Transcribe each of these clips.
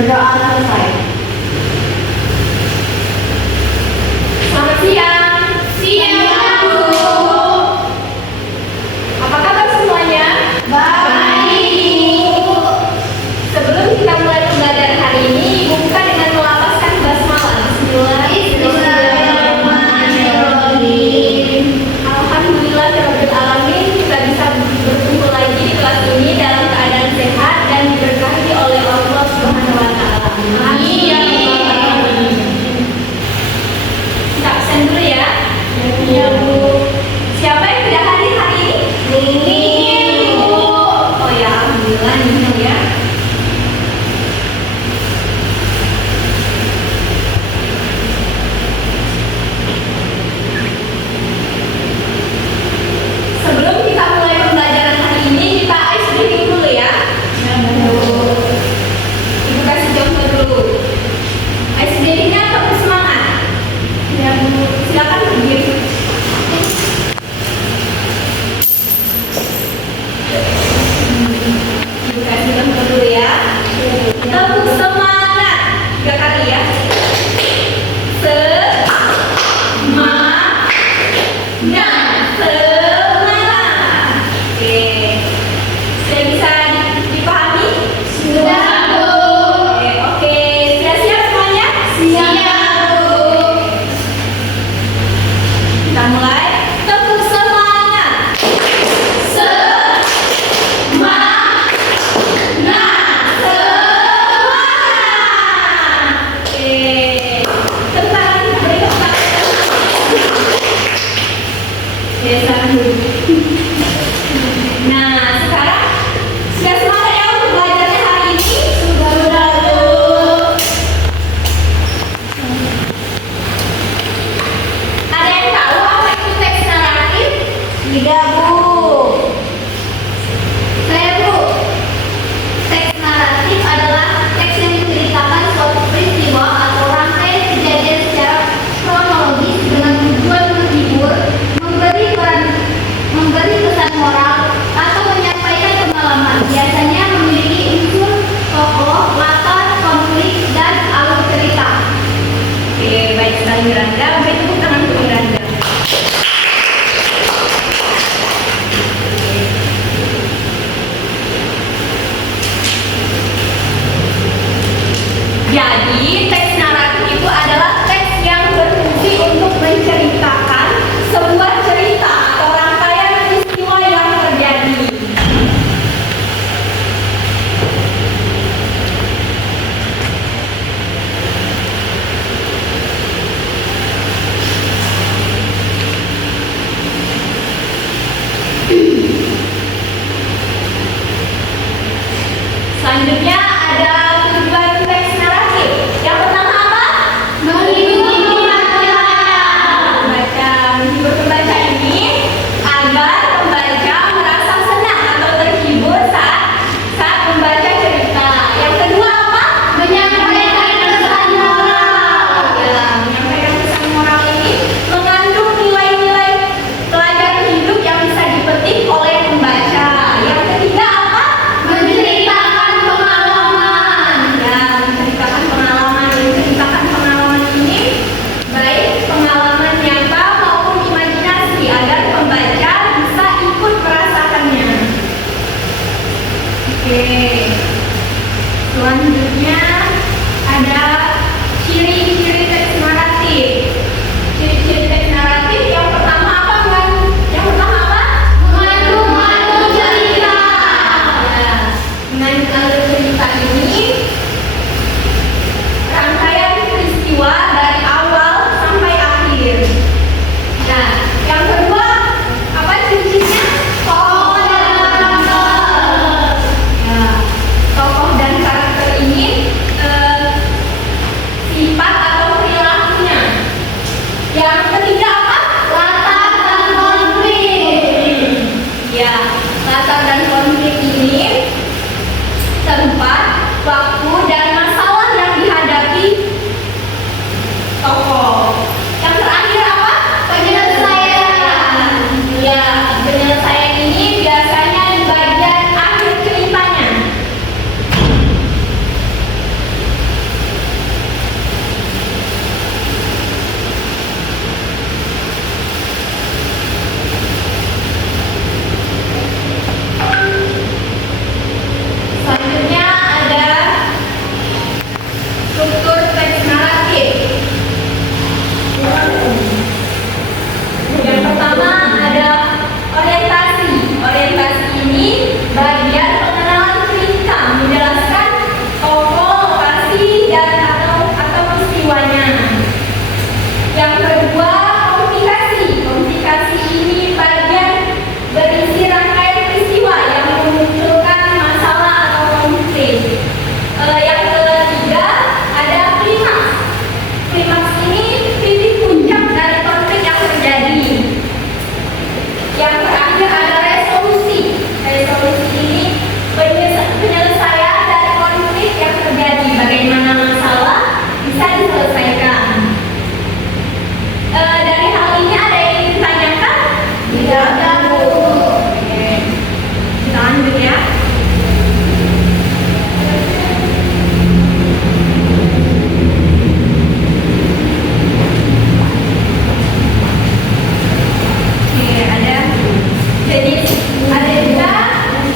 Berdoa selesai. Selamat siang. Siang, Bu. Apa kabar semuanya? Baik, Bu. Sebelum kita mulai pembelajaran hari ini, Ibu buka dengan melafazkan basmalah. Bismillahirrahmanirrahim. Alhamdulillahirabbil alamin, kita bisa berkumpul lagi di kelas ini dalam keadaan sehat dan diberkahi oleh Allah Subhanahu wa taala. Amin. Kita absen dulu ya. Ya, Bu. Siapa yang tidak hadir hari ini? Ini, Bu. Oh ya, alhamdulillah Nina ya. Sebelum kita mulai pembelajaran hari ini, kita ice breaking dulu ya. Ibu kasih contoh dulu. Ice breakingnya tetap semangat. Ya Bu, silakan berdiri. Ibu kasih contoh dulu ya. Tetap semangat. 3 kali ya. Semangat. Semangat. Oke. Sudah bisa dipahami? Sudah, Bu. Oke. Sudah siap semuanya? Siap, Bu. Kita mulai. Tetap semangat. Semangat. Oke. Tepuk tangan, beri tepuk tangan. Oke, salam dulu. Nah, sekarang sudah semangat ya untuk belajarnya hari ini? Sudah, Bu. Ada yang tahu apa itu teks naratif? Tidak, Bu. Saya, Bu. Teks naratif adalah teks yang menceritakan suatu peristiwa atau rangkaian kejadian secara kronologis dengan tujuan menghibur, memberi pesan moral, atau menyampaikan pengalaman. Biasanya memiliki unsur tokoh, latar, konflik, dan alur cerita. Oke, baik sekali Miranda. Beri tepuk tangan untuk Miranda. Jadi, teks naratif itu adalah teks yang berfungsi untuk menceritakan sebuah cerita atau rangkaian peristiwa yang terjadi. Selanjutnya ada tujuan teks naratif. Yang pertama apa? Menghibur pembaca. Membaca, menghibur pembaca ini agar pembaca merasa senang atau terhibur saat membaca cerita. Yang kedua apa? Menyampaikan pesan moral. Ya, menyampaikan pesan moral ini mengandung nilai-nilai pelajaran hidup yang bisa dipetik oleh pembaca. Yang ketiga apa? Menceritakan pengalaman. Ya, oke. Kita lanjut ya. Oke, ada juga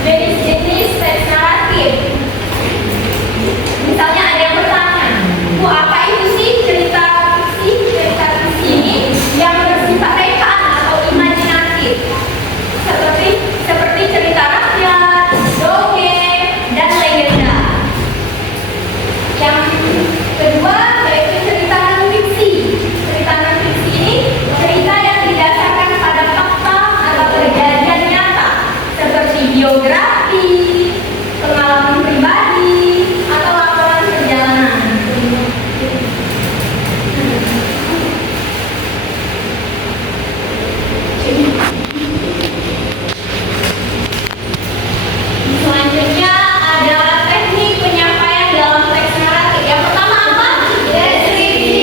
jenis teks naratif. Misalnya ada yang bertanya, Bu, apa itu sih cerita fiksi? Cerita fiksi ini yang bersifat rekaan atau imajinatif, seperti cerita rakyat, dongeng, dan legenda. Yang kedua yaitu cerita non fiksi. Cerita non fiksi ini cerita yang didasarkan pada fakta atau kejadian nyata, seperti biografi, pengalaman pribadi, atau laporan perjalanan. Selanjutnya adalah teknik penyampaian dalam teks naratif. Yang pertama apa? Deskripsi.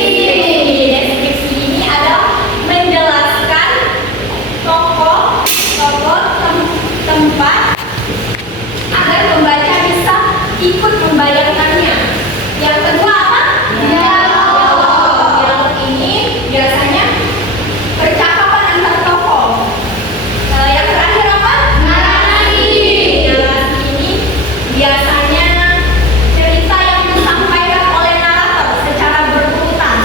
Deskripsi ini adalah menjelaskan tokoh, tempat agar pembaca bisa ikut membayangkannya. Yang kedua apa? Dialog. Dialog ini biasanya percakapan antar tokoh. Yang terakhir apa? Narasi. Narasi ini biasanya cerita yang disampaikan oleh narator secara berurutan.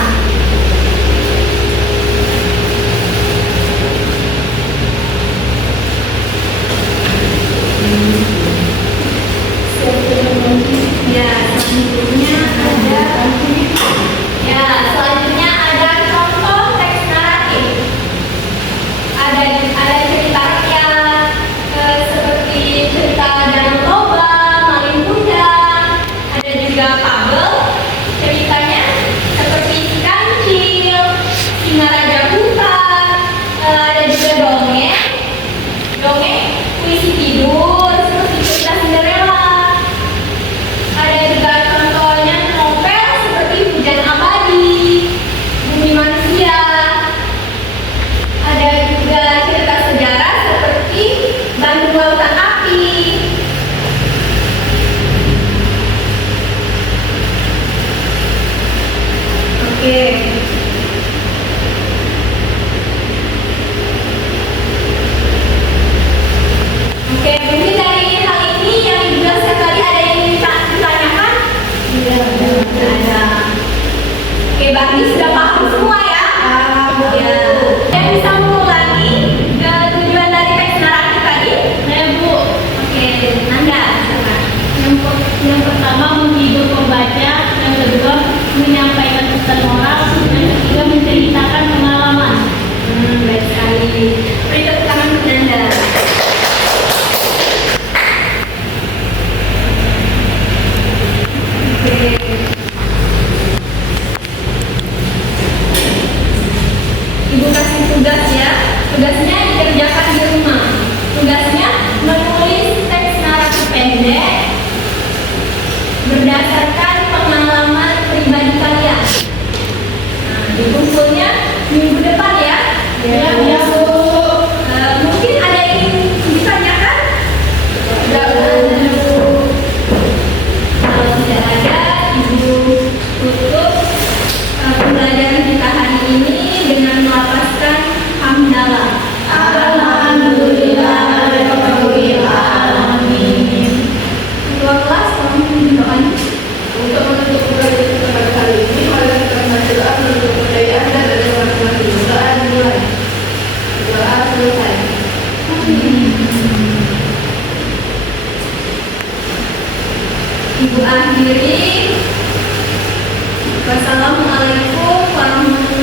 Ya, selanjutnya ada contoh teks naratif. Ada cerita rakyat, seperti cerita Danau Toba, Malin Kundang. Ada juga fabel, ceritanya seperti Si Kancil, Singa Raja Hutan. Ada juga dongeng puisi tidur seperti cerita Cinderella. Ada juga contohnya novel seperti Hujan Abadi, Bumi Manusia. Ada juga cerita sejarah seperti Bandung Lautan Api. Oke. Oke, mungkin dari hal ini yang dijelaskan tadi ada yang ingin ditanyakan? Ada. Oke, berarti sudah paham semua ya? Ya. Yang bisa mengulangi tujuan dari teks naratif tadi? Bu, Oke, Anda silakan. yang pertama menghibur pembaca, yang kedua menyampaikan pesan moral, yang ketiga menceritakan pengalaman. Baik sekali. Beri tepuk tangan untuk Anda. Oke. Ibu kasih tugas ya. Tugasnya dikerjakan di rumah. Tugasnya menulis teks naratif pendek berdasarkan pengalaman pribadi kalian. Nah, dikumpulnya minggu depan ya. Ya, Bu. Mungkin ada yang ingin ditanyakan? Kalau tidak ada, Ibu tutup pembelajaran kita hari ini dengan melafazkan hamdalah. Alhamdulillahirabbil alamin. Ketua kelas, tolong doanya. Untuk menutup pembelajaran kita pada kali ini, mari kita membaca doa menutup kebudayaan dan dari masing-masing. Doa dimulai. Doa selesai. Ibu akhiri. Wassalamualaikum warahmatullahi